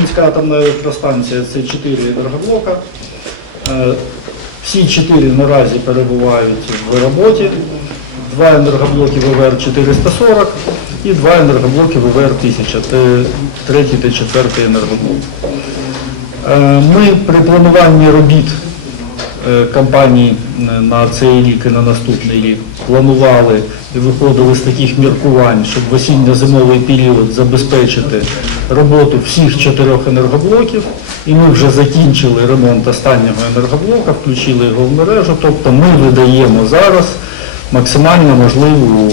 Рівненська атомна електростанція це чотири енергоблока. Е, Всі чотири наразі перебувають в роботі. Два енергоблоки ВВР 440 і два енергоблоки ВВР 1000, це третій та четвертий енергоблок. Е, Ми при плануванні робіт е, кампанії на цей рік і на наступний рік планували і виходили з таких міркувань, щоб в осінньо-зимовий період забезпечити роботу всіх чотирьох енергоблоків. І ми вже закінчили ремонт останнього енергоблока, включили його в мережу. Тобто ми видаємо зараз максимально можливу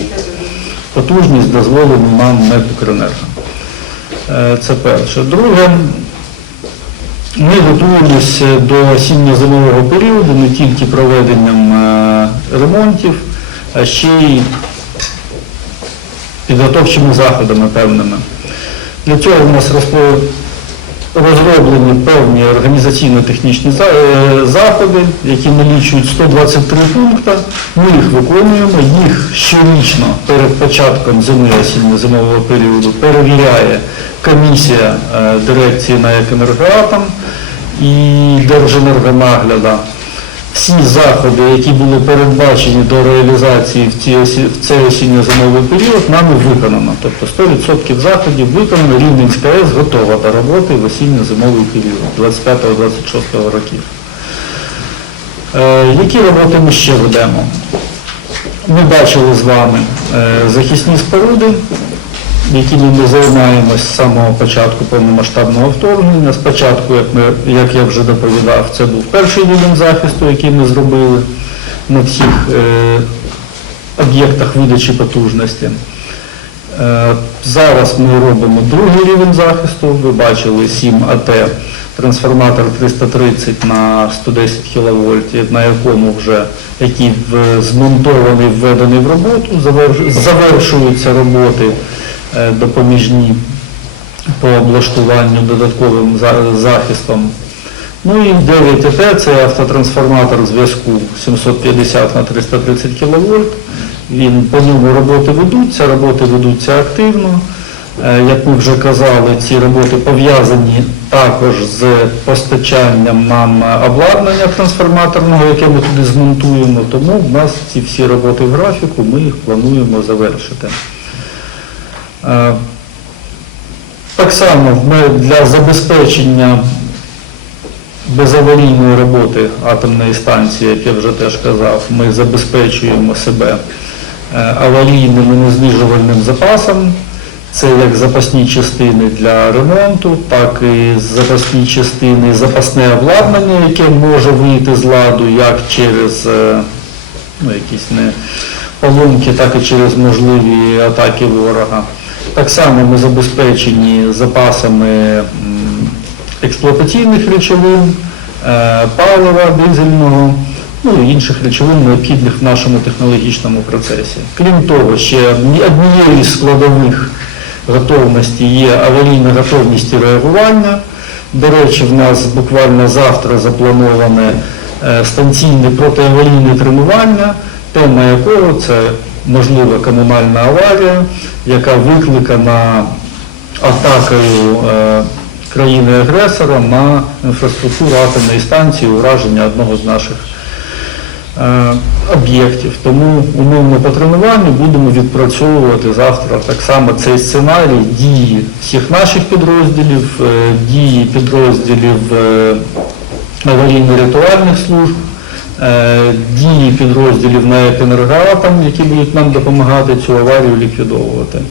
потужність, дозволену нам НЕК «Укренерго». Е, Це перше. Друге, ми готуємося до осінньо-зимового періоду не тільки проведенням е, ремонтів, а ще й підготовчими заходами певними. Для цього у нас розроблені певні організаційно-технічні е, заходи, які налічують 123 пункти. Ми їх виконуємо, їх щорічно перед початком зими осінньо-зимового періоду перевіряє комісія е, дирекції на екенергоатом і Держенергонагляда. Всі заходи, які були передбачені до реалізації в, ці в цей осінньо-зимовий період, нами виконано. Тобто 100% заходів виконано, Рівненська АЕС готова до роботи в осінньо-зимовий період 25-26 років. Е, які роботи ми ще ведемо? Ми бачили з вами е, захисні споруди, якими ми займаємось з самого початку повномасштабного вторгнення. Спочатку, як, ми, як я вже доповідав, це був перший рівень захисту, який ми зробили на всіх е, об'єктах видачі потужності. Е, Зараз ми робимо другий рівень захисту. Ви бачили 7 АТ, трансформатор 330 на 110 кВт, на якому вже який змонтований, введений в роботу, заверш- завершуються роботи допоміжні по облаштуванню додатковим захистом. Ну і 9 АТ це автотрансформатор зв'язку 750 на 330 кВт. Він по ньому роботи ведуться, роботи ведуться активно. Е, Як ми вже казали, ці роботи пов'язані також з постачанням нам обладнання трансформаторного, яке ми туди змонтуємо. Тому в нас ці всі роботи в графіку, ми їх плануємо завершити. Е, Так само ми для забезпечення безаварійної роботи атомної станції, як я вже теж казав, ми забезпечуємо себе е, аварійним і незнижувальним запасом. Це як запасні частини для ремонту, так і запасні частини, запасне обладнання, яке може вийти з ладу як через е, ну, якісь не поломки, так і через можливі атаки ворога. Так само ми забезпечені запасами експлуатаційних речовин, е, палива дизельного, ну і інших речовин, необхідних в нашому технологічному процесі. Крім того, ще однією із складових готовності є аварійна готовність і реагування. До речі, в нас буквально завтра заплановане е, станційне протиаварійне тренування, тема якого це можлива комунальна аварія, яка викликана атакою е, країни-агресора на інфраструктуру атомної станції ураження одного з наших е, об'єктів. Тому умовно по тренуванню будемо відпрацьовувати завтра так само цей сценарій дії всіх наших підрозділів, е, дії підрозділів аварійно-рятувальних служб, дії підрозділів на енергоатом, які будуть нам допомагати цю аварію ліквідовувати.